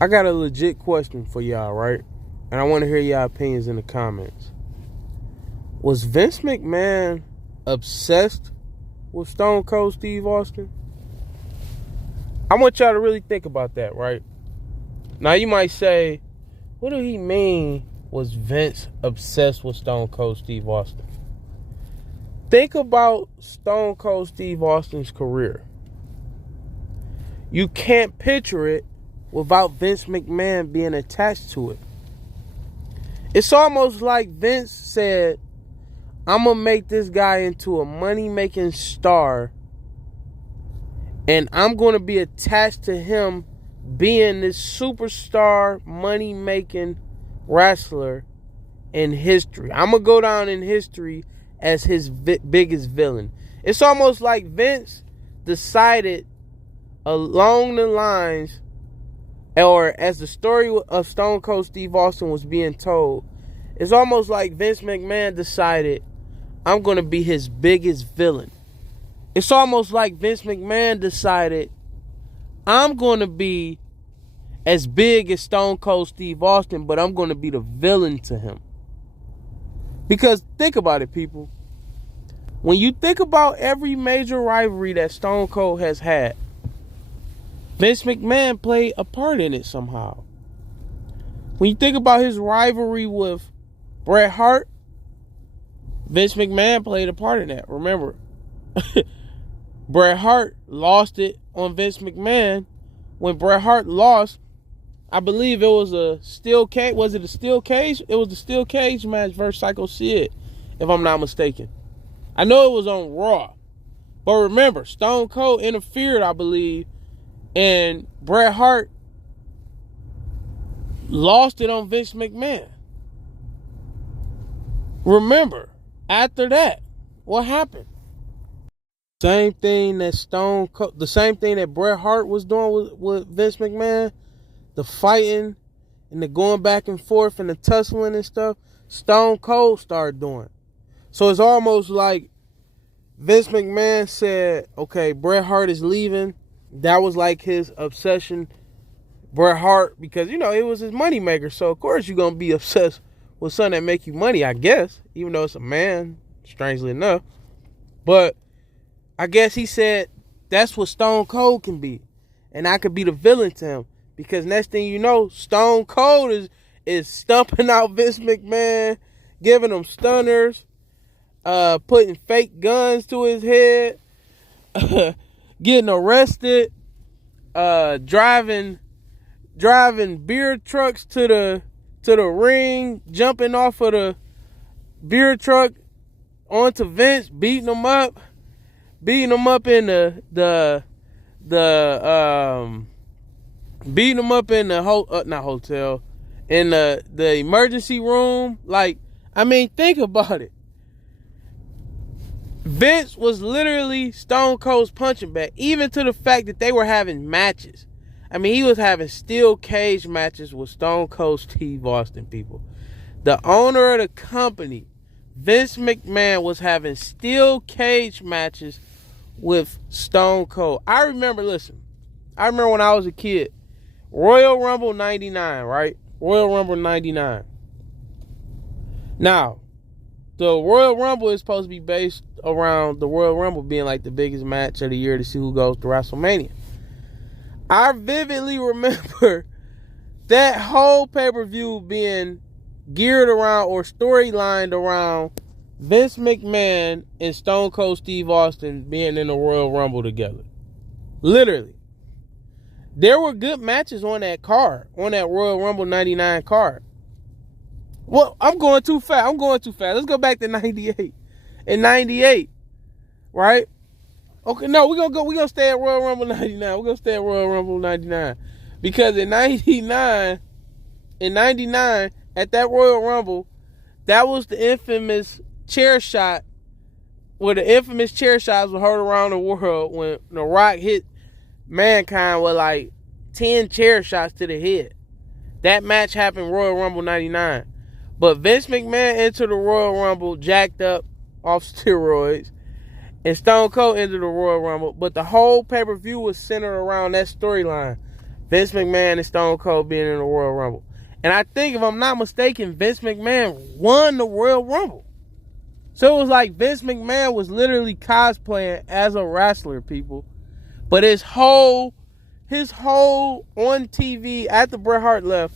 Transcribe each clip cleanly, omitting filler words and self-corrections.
I got a legit question for y'all, right? And I want to hear y'all opinions in the comments. Was Vince McMahon obsessed with Stone Cold Steve Austin? I want y'all to really think about that, right? Now you might say, what do he mean was Vince obsessed with Stone Cold Steve Austin? Think about Stone Cold Steve Austin's career. You can't picture it without Vince McMahon being attached to it. It's almost like Vince said, I'm going to make this guy into a money-making star, and I'm going to be attached to him being this superstar, money-making wrestler in history. I'm going to go down in history as his biggest villain. It's almost like Vince decided along the lines, or as the story of Stone Cold Steve Austin was being told, it's almost like Vince McMahon decided, I'm going to be his biggest villain. It's almost like Vince McMahon decided, I'm going to be as big as Stone Cold Steve Austin, but I'm going to be the villain to him. Because think about it, people. When you think about every major rivalry that Stone Cold has had, Vince McMahon played a part in it somehow. When you think about his rivalry with Bret Hart, Vince McMahon played a part in that. Remember, Bret Hart lost it on Vince McMahon. When Bret Hart lost, I believe it was a steel cage. Was it a steel cage? It was the steel cage match versus Psycho Sid, if I'm not mistaken. I know it was on Raw. But remember, Stone Cold interfered, I believe, and Bret Hart lost it on Vince McMahon. Remember, after that, what happened? Same thing that the same thing that Bret Hart was doing with Vince McMahon, the fighting and the going back and forth and the tussling and stuff, Stone Cold started doing. So it's almost like Vince McMahon said, okay, Bret Hart is leaving. That was like his obsession. Bret Hart, because, you know, it was his moneymaker. So, of course, you're going to be obsessed with something that make you money, I guess. Even though it's a man, strangely enough. But I guess he said, that's what Stone Cold can be. And I could be the villain to him. Because next thing you know, Stone Cold is stumping out Vince McMahon, giving him stunners, putting fake guns to his head, getting arrested, driving beer trucks to the ring, jumping off of the beer truck onto Vince, beating him up in the emergency room. Like, I mean, think about it. Vince was literally Stone Cold's punching bag, even to the fact that they were having matches. I mean, he was having steel cage matches with Stone Cold Steve Austin, people. The owner of the company, Vince McMahon, was having steel cage matches with Stone Cold. I remember when I was a kid, Royal Rumble 99, right? Royal Rumble 99. Now, the Royal Rumble is supposed to be based around the Royal Rumble being like the biggest match of the year to see who goes to WrestleMania. I vividly remember that whole pay-per-view being geared around or storylined around Vince McMahon and Stone Cold Steve Austin being in the Royal Rumble together. Literally. There were good matches on that card, on that Royal Rumble 99 card. Well, I'm going too fast. Let's go back to 98. In 98, right? Okay, no, we're gonna stay at Royal Rumble 99. We're gonna stay at Royal Rumble 99. Because in 99, at that Royal Rumble, that was the infamous chair shot, where the infamous chair shots were heard around the world when The Rock hit Mankind with like 10 chair shots to the head. That match happened Royal Rumble 99. But Vince McMahon entered the Royal Rumble jacked up off steroids, and Stone Cold entered the Royal Rumble. But the whole pay-per-view was centered around that storyline. Vince McMahon and Stone Cold being in the Royal Rumble. And I think, if I'm not mistaken, Vince McMahon won the Royal Rumble. So it was like Vince McMahon was literally cosplaying as a wrestler, people. But his whole on TV, after Bret Hart left,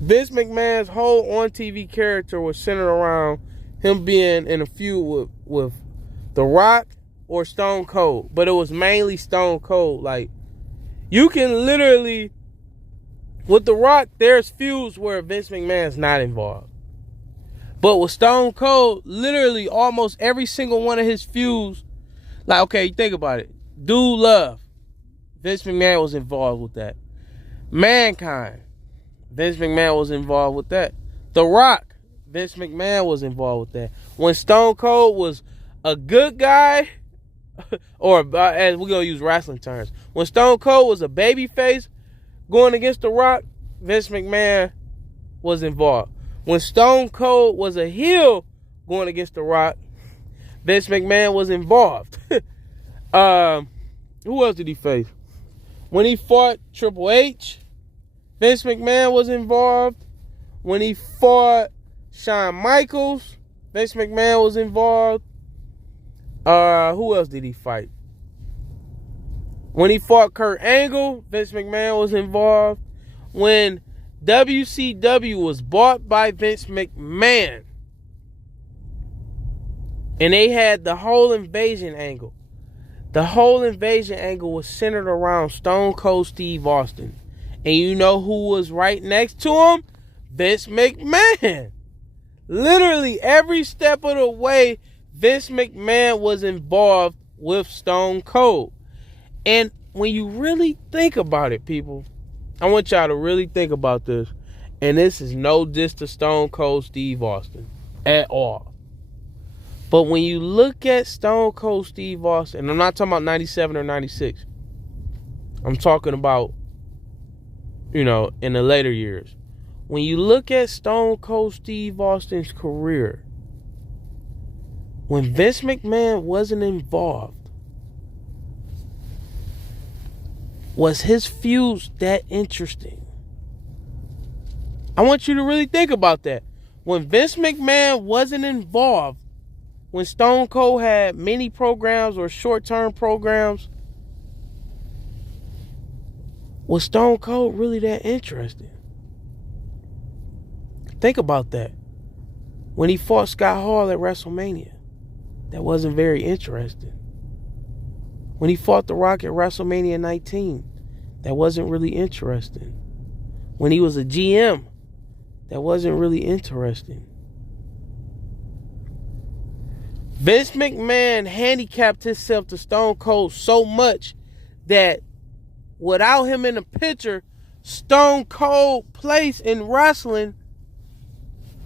Vince McMahon's whole on TV character was centered around him being in a feud with The Rock or Stone Cold. But it was mainly Stone Cold. Like, you can literally, with The Rock, there's feuds where Vince McMahon's not involved. But with Stone Cold, literally almost every single one of his feuds, like, okay, think about it. Dude Love, Vince McMahon was involved with that. Mankind, Vince McMahon was involved with that. The Rock, Vince McMahon was involved with that. When Stone Cold was a good guy, or as we're going to use wrestling terms, when Stone Cold was a babyface going against The Rock, Vince McMahon was involved. When Stone Cold was a heel going against The Rock, Vince McMahon was involved. Who else did he face? When he fought Triple H, Vince McMahon was involved. When he fought Shawn Michaels, Vince McMahon was involved. Who else did he fight? When he fought Kurt Angle, Vince McMahon was involved. When WCW was bought by Vince McMahon, and they had the whole invasion angle. The whole invasion angle was centered around Stone Cold Steve Austin. And you know who was right next to him? Vince McMahon. Literally every step of the way, Vince McMahon was involved with Stone Cold. And when you really think about it, people, I want y'all to really think about this. And this is no diss to Stone Cold Steve Austin at all. But when you look at Stone Cold Steve Austin, and I'm not talking about 97 or 96. I'm talking about, in the later years. When you look at Stone Cold Steve Austin's career, when Vince McMahon wasn't involved, was his feuds that interesting? I want you to really think about that. When Vince McMahon wasn't involved, when Stone Cold had mini programs or short-term programs, was Stone Cold really that interesting? Think about that. When he fought Scott Hall at WrestleMania, that wasn't very interesting. When he fought The Rock at WrestleMania 19, that wasn't really interesting. When he was a GM, that wasn't really interesting. Vince McMahon handicapped himself to Stone Cold so much that without him in the picture, Stone Cold place in wrestling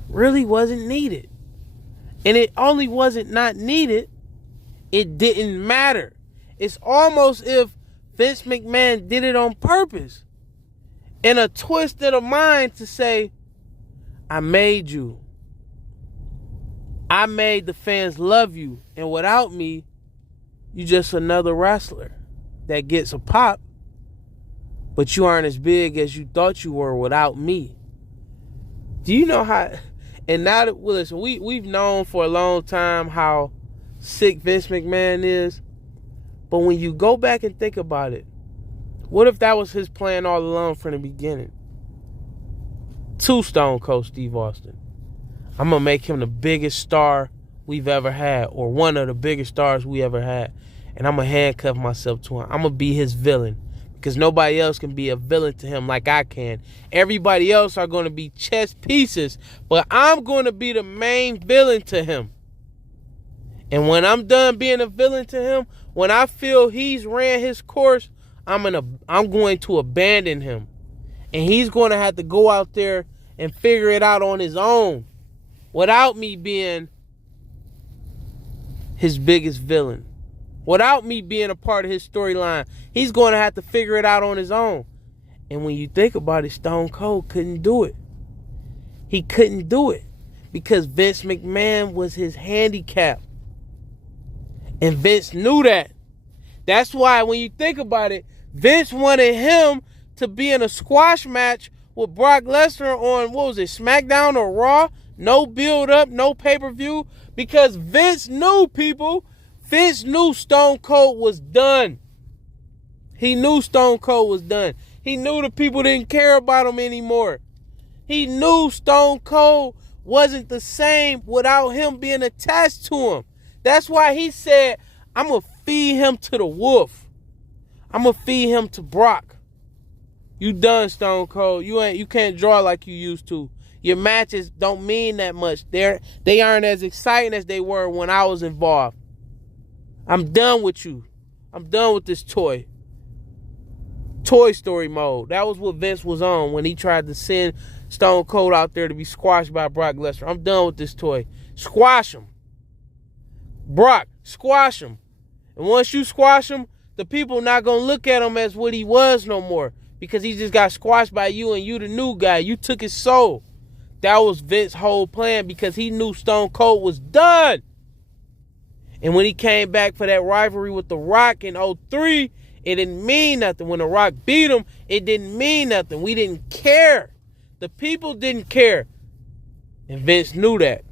really wasn't needed. And it only wasn't not needed, it didn't matter. It's almost if Vince McMahon did it on purpose. In a twist of the mind to say, I made you. I made the fans love you. And without me, you just another wrestler that gets a pop, but you aren't as big as you thought you were without me. Do you know how... And now that, well, listen, we've known for a long time how sick Vince McMahon is. But when you go back and think about it, what if that was his plan all along from the beginning? To Stone Cold Steve Austin. I'm going to make him the biggest star we've ever had, or one of the biggest stars we ever had. And I'm going to handcuff myself to him. I'm going to be his villain. Because nobody else can be a villain to him like I can. Everybody else are going to be chess pieces. But I'm going to be the main villain to him. And when I'm done being a villain to him, when I feel he's ran his course, I'm going to abandon him. And he's going to have to go out there and figure it out on his own. Without me being his biggest villain. Without me being a part of his storyline, he's going to have to figure it out on his own. And when you think about it, Stone Cold couldn't do it. He couldn't do it because Vince McMahon was his handicap. And Vince knew that. That's why when you think about it, Vince wanted him to be in a squash match with Brock Lesnar on, what was it, SmackDown or Raw? No build-up, no pay-per-view. Because Vince knew, people. Vince knew Stone Cold was done. He knew Stone Cold was done. He knew the people didn't care about him anymore. He knew Stone Cold wasn't the same without him being attached to him. That's why he said, I'm going to feed him to the wolf. I'm going to feed him to Brock. You done, Stone Cold. You can't draw like you used to. Your matches don't mean that much. They aren't as exciting as they were when I was involved. I'm done with you. I'm done with this toy. Toy Story mode. That was what Vince was on when he tried to send Stone Cold out there to be squashed by Brock Lesnar. I'm done with this toy. Squash him. Brock, squash him. And once you squash him, the people not going to look at him as what he was no more. Because he just got squashed by you and you the new guy. You took his soul. That was Vince's whole plan because he knew Stone Cold was done. And when he came back for that rivalry with The Rock in 2003, it didn't mean nothing. When The Rock beat him, it didn't mean nothing. We didn't care. The people didn't care. And Vince knew that.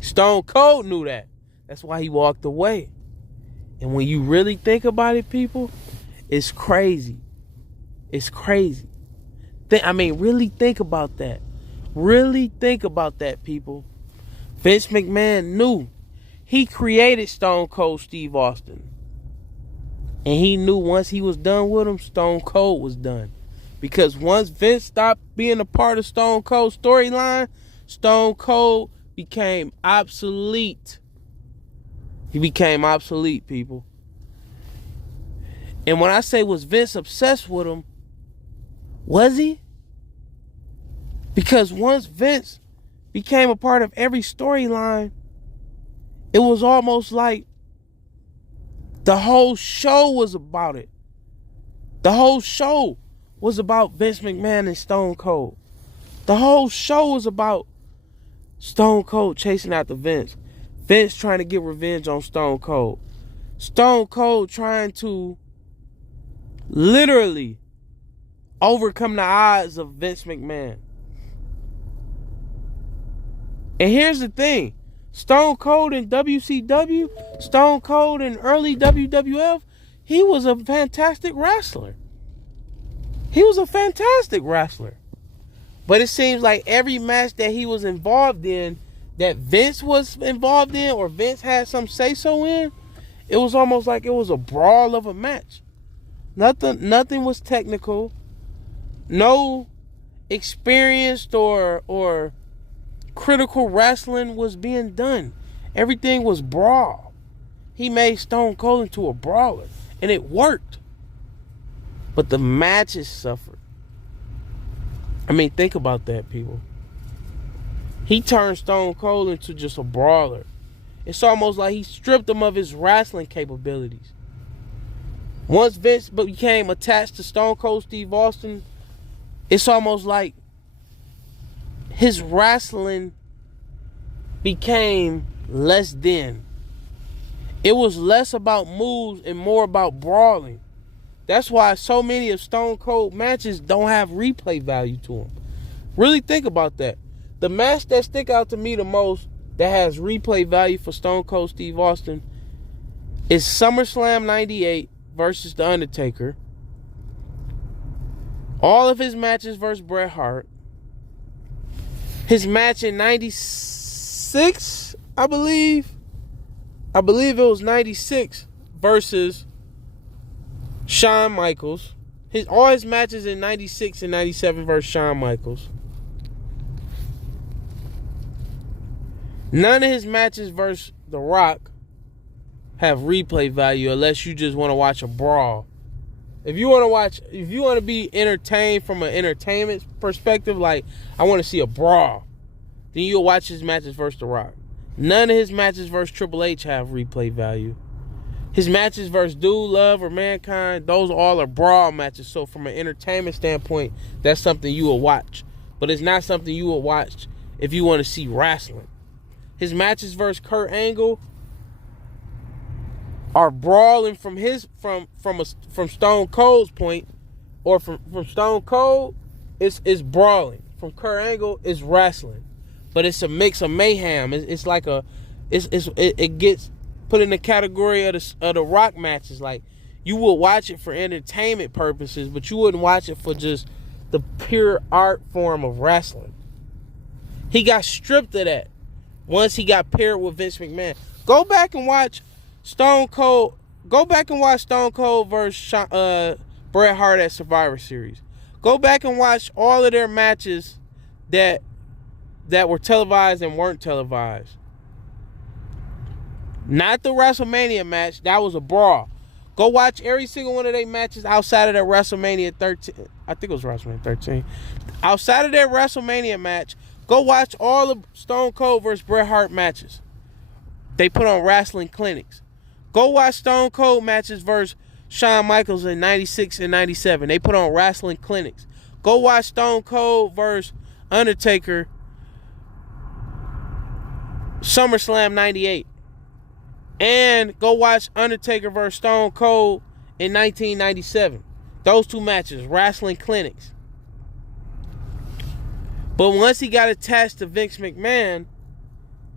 Stone Cold knew that. That's why he walked away. And when you really think about it, people, it's crazy. It's crazy. Really think about that. Really think about that, people. Vince McMahon knew. He created Stone Cold Steve Austin. And he knew once he was done with him, Stone Cold was done. Because once Vince stopped being a part of Stone Cold's storyline, Stone Cold became obsolete. He became obsolete, people. And when I say was Vince obsessed with him, was he? Because once Vince became a part of every storyline, it was almost like the whole show was about it. The whole show was about Vince McMahon and Stone Cold. The whole show was about Stone Cold chasing after Vince. Vince trying to get revenge on Stone Cold. Stone Cold trying to literally overcome the odds of Vince McMahon. And here's the thing. Stone Cold in WCW, Stone Cold in early WWF, he was a fantastic wrestler. He was a fantastic wrestler. But it seems like every match that he was involved in, that Vince was involved in, or Vince had some say-so in, it was almost like it was a brawl of a match. Nothing was technical. No experienced or critical wrestling was being done. Everything was brawl. He made Stone Cold into a brawler, and it worked. But the matches suffered. Think about that, people. He turned Stone Cold into just a brawler. It's almost like he stripped him of his wrestling capabilities. Once Vince became attached to Stone Cold Steve Austin, it's almost like his wrestling became less than. It was less about moves and more about brawling. That's why so many of Stone Cold matches don't have replay value to them. Really think about that. The match that stick out to me the most that has replay value for Stone Cold Steve Austin is SummerSlam 98 versus The Undertaker. All of his matches versus Bret Hart. His match in 96, I believe it was 96 versus Shawn Michaels. All his matches in 96 and 97 versus Shawn Michaels. None of his matches versus The Rock have replay value unless you just want to watch a brawl. If you want to be entertained from an entertainment perspective, like I want to see a brawl, then you'll watch his matches versus The Rock. None of his matches versus Triple H have replay value. His matches versus Dude Love or Mankind, those all are brawl matches. So from an entertainment standpoint, that's something you will watch. But it's not something you will watch if you want to see wrestling. His matches versus Kurt Angle, are brawling from Stone Cold's point, or from Stone Cold, it's brawling. From Kurt Angle, it's wrestling, but it's a mix of mayhem. It's like it gets put in the category of the Rock matches. Like, you would watch it for entertainment purposes, but you wouldn't watch it for just the pure art form of wrestling. He got stripped of that once he got paired with Vince McMahon. Go back and watch Stone Cold. Go back and watch Stone Cold versus Bret Hart at Survivor Series. Go back and watch all of their matches that were televised and weren't televised. Not the WrestleMania match. That was a brawl. Go watch every single one of their matches outside of their WrestleMania 13. I think it was WrestleMania 13. Outside of their WrestleMania match, go watch all the Stone Cold versus Bret Hart matches. They put on wrestling clinics. Go watch Stone Cold matches versus Shawn Michaels in 96 and 97. They put on wrestling clinics. Go watch Stone Cold versus Undertaker SummerSlam 98. And go watch Undertaker versus Stone Cold in 1997. Those two matches, wrestling clinics. But once he got attached to Vince McMahon,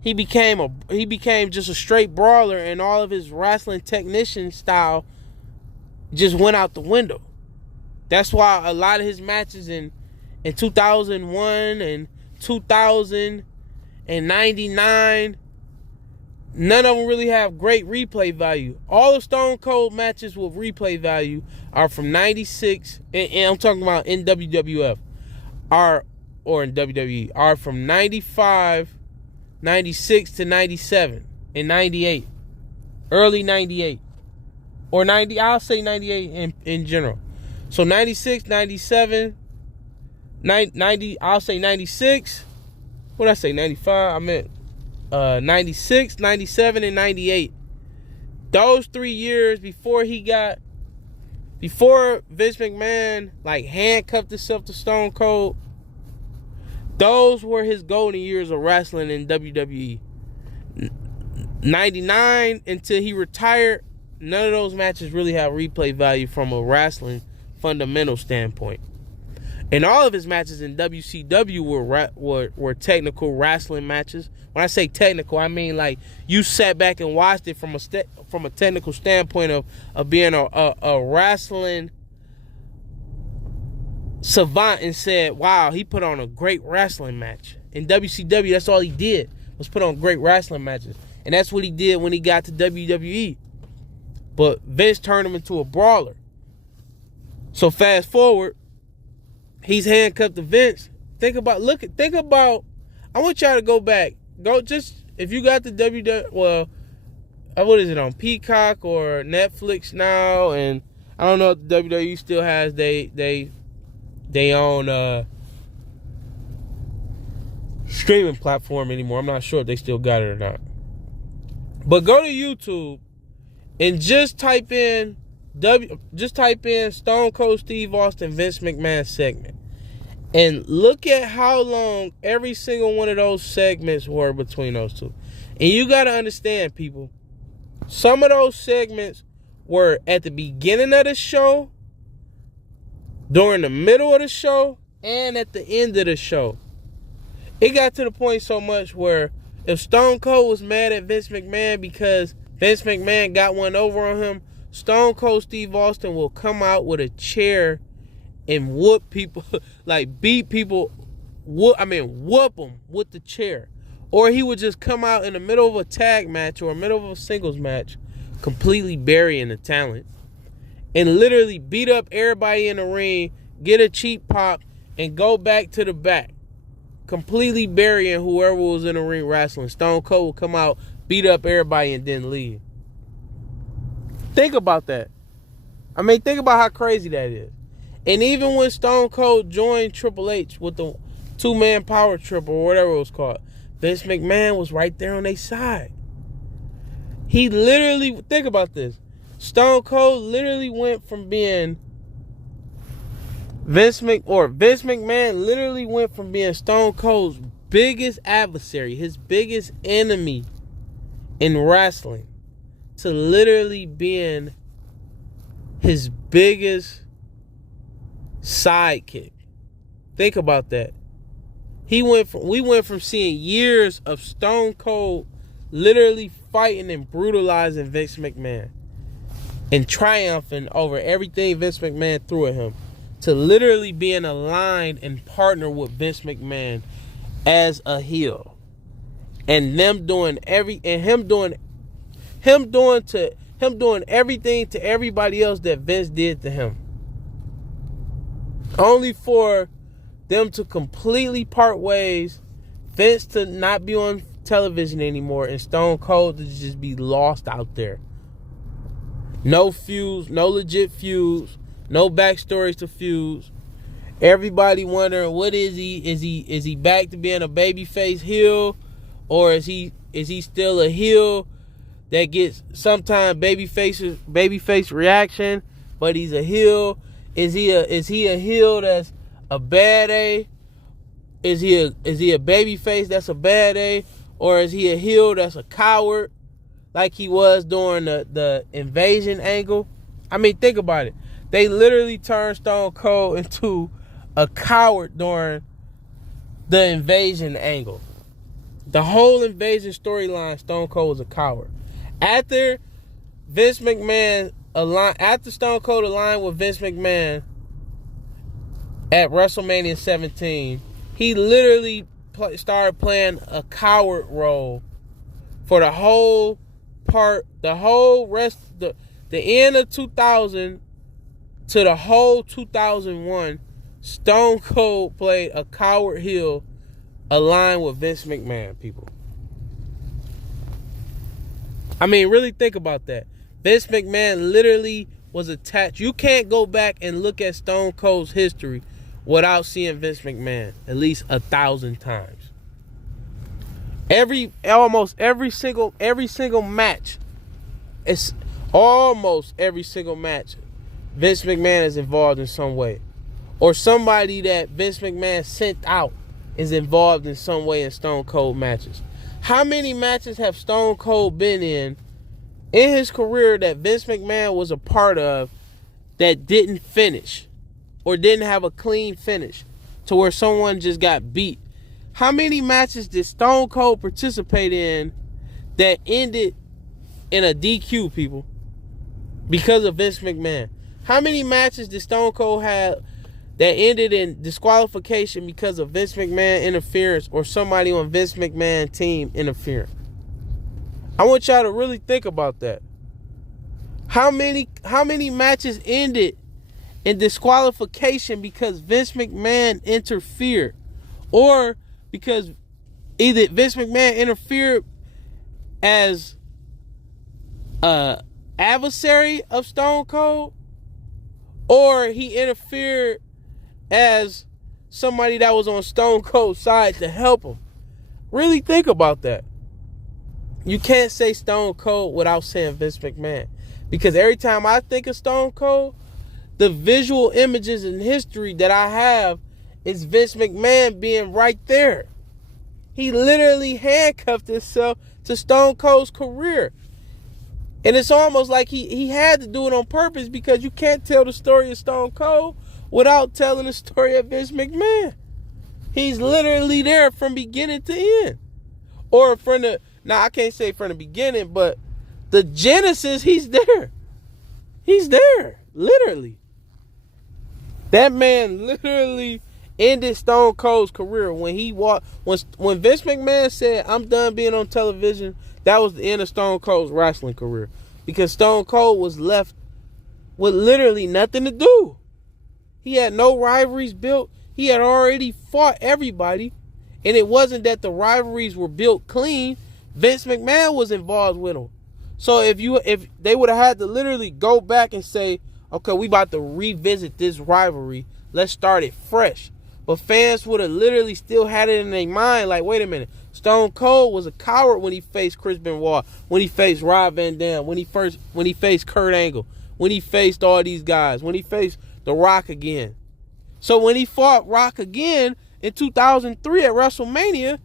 he became just a straight brawler, and all of his wrestling technician style just went out the window. That's why a lot of his matches in 2001 and 2000 and 99, none of them really have great replay value. All of Stone Cold matches with replay value are from 96, and I'm talking about in WWF, or in WWE, are from 95, 96 to 97, and 98. Early 98. Or 90, I'll say 98 in general. So 96, 97, 90, I'll say 96. What did I say, 95? I meant 96, 97, and 98. Those 3 years before Vince McMahon like handcuffed himself to Stone Cold, those were his golden years of wrestling in WWE. 99 until he retired, none of those matches really have replay value from a wrestling fundamental standpoint. And all of his matches in WCW were technical wrestling matches. When I say technical, I mean like you sat back and watched it from a technical standpoint of being a wrestling savant and said, wow, he put on a great wrestling match. In WCW, that's all he did, was put on great wrestling matches. And that's what he did when he got to WWE. But Vince turned him into a brawler. So fast forward, he's handcuffed to Vince. Think about, I want y'all to go back. If you got the WWE, well, what is it, on Peacock or Netflix now? And I don't know if the WWE still has they own streaming platform anymore. I'm not sure if they still got it or not. But go to YouTube and just type in Stone Cold Steve Austin Vince McMahon segment, and look at how long every single one of those segments were between those two. And you got to understand, people, some of those segments were at the beginning of the show, during the middle of the show, and at the end of the show. It got to the point so much where if Stone Cold was mad at Vince McMahon because Vince McMahon got one over on him, Stone Cold Steve Austin will come out with a chair and whoop people, like beat people, whoop them with the chair. Or he would just come out in the middle of a tag match or middle of a singles match, completely burying the talent, and literally beat up everybody in the ring, get a cheap pop, and go back to the back, completely burying whoever was in the ring wrestling. Stone Cold would come out, beat up everybody, and then leave. Think about that. Think about how crazy that is. And even when Stone Cold joined Triple H with the two-man power trip or whatever it was called, Vince McMahon was right there on their side. He literally, think about this. Stone Cold literally went from being Vince McMahon literally went from being Stone Cold's biggest adversary, his biggest enemy in wrestling, to literally being his biggest sidekick. Think about that. We went from seeing years of Stone Cold literally fighting and brutalizing Vince McMahon and triumphing over everything Vince McMahon threw at him to literally being aligned and partner with Vince McMahon as a heel. And him doing everything to everybody else that Vince did to him. Only for them to completely part ways, Vince to not be on television anymore, and Stone Cold to just be lost out there. No feuds, no legit feuds, no backstories to feuds. Everybody wondering, what is he? Is he back to being a babyface heel, or is he still a heel that gets sometimes babyface reaction, but he's a heel? Is he a heel that's a bad A? Is he a babyface that's a bad A, or is he a heel that's a coward, like he was during the invasion angle? I mean, think about it. They literally turned Stone Cold into a coward during the invasion angle. The whole invasion storyline, Stone Cold was a coward. After Stone Cold aligned with Vince McMahon at WrestleMania 17, he literally started playing a coward role for the end of 2000 to the whole 2001. Stone Cold played a coward heel aligned with Vince McMahon, people. I mean, really think about that. Vince McMahon literally was attached. You can't go back and look at Stone Cold's history without seeing Vince McMahon at least 1,000 times. Almost every single match. It's almost every single match. Vince McMahon is involved in some way. Or somebody that Vince McMahon sent out is involved in some way in Stone Cold matches. How many matches have Stone Cold been in his career that Vince McMahon was a part of that didn't finish or didn't have a clean finish to where someone just got beat? How many matches did Stone Cold participate in that ended in a DQ, people, because of Vince McMahon? How many matches did Stone Cold have that ended in disqualification because of Vince McMahon interference or somebody on Vince McMahon team interfering? I want y'all to really think about that. How many matches ended in disqualification because Vince McMahon interfered, or because either Vince McMahon interfered as a adversary of Stone Cold, or he interfered as somebody that was on Stone Cold's side to help him? Really think about that. You can't say Stone Cold without saying Vince McMahon. Because every time I think of Stone Cold, the visual images in history that I have is Vince McMahon being right there. He literally handcuffed himself to Stone Cold's career. And it's almost like he had to do it on purpose, because you can't tell the story of Stone Cold without telling the story of Vince McMahon. He's literally there from beginning to end. Or I can't say from the beginning, but the genesis, he's there. He's there, literally. That man literally ended Stone Cold's career when when Vince McMahon said, "I'm done being on television." That was the end of Stone Cold's wrestling career, because Stone Cold was left with literally nothing to do. He had no rivalries built. He had already fought everybody, and it wasn't that the rivalries were built clean. Vince McMahon was involved with them. So if they would have had to literally go back and say, okay, we about to revisit this rivalry, let's start it fresh. But fans would have literally still had it in their mind, like, wait a minute, Stone Cold was a coward when he faced Chris Benoit, when he faced Rob Van Dam, when he faced Kurt Angle, when he faced all these guys, when he faced The Rock again. So when he fought Rock again in 2003 at WrestleMania,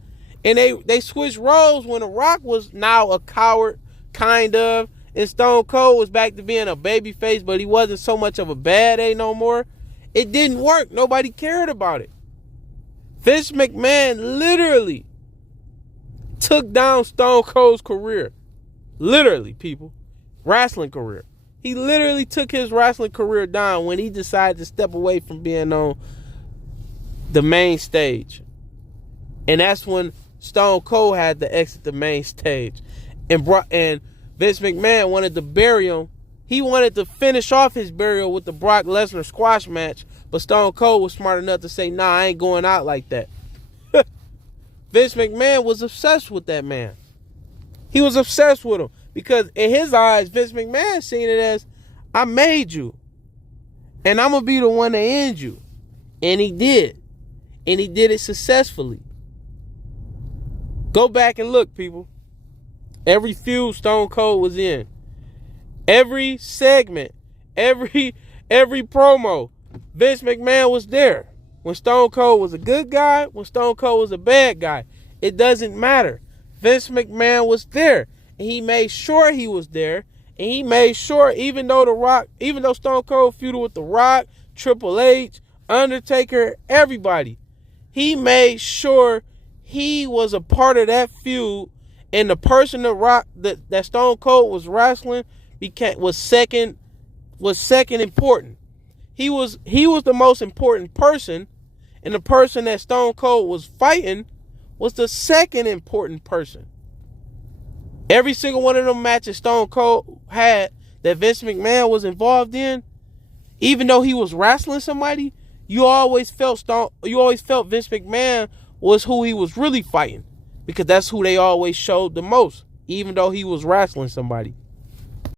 and they switched roles when The Rock was now a coward, kind of, and Stone Cold was back to being a babyface, but he wasn't so much of a bad A no more, it didn't work. Nobody cared about it. Vince McMahon literally took down Stone Cold's career. Literally, people. Wrestling career. He literally took his wrestling career down when he decided to step away from being on the main stage. And that's when Stone Cold had to exit the main stage. And Vince McMahon wanted to bury him. He wanted to finish off his burial with the Brock Lesnar squash match. But Stone Cold was smart enough to say, nah, I ain't going out like that. Vince McMahon was obsessed with that man. He was obsessed with him. Because in his eyes, Vince McMahon seen it as, I made you. And I'm going to be the one to end you. And he did. And he did it successfully. Go back and look, people. Every feud Stone Cold was in. Every segment. Every promo. Vince McMahon was there. When Stone Cold was a good guy, when Stone Cold was a bad guy. It doesn't matter. Vince McMahon was there. And he made sure he was there. And he made sure, even though Stone Cold feuded with The Rock, Triple H, Undertaker, everybody, he made sure he was a part of that feud. And the person that Stone Cold was wrestling was second important. He was the most important person, and the person that Stone Cold was fighting was the second important person. Every single one of them matches Stone Cold had that Vince McMahon was involved in, even though he was wrestling somebody, you always felt Vince McMahon was who he was really fighting, because that's who they always showed the most, even though he was wrestling somebody.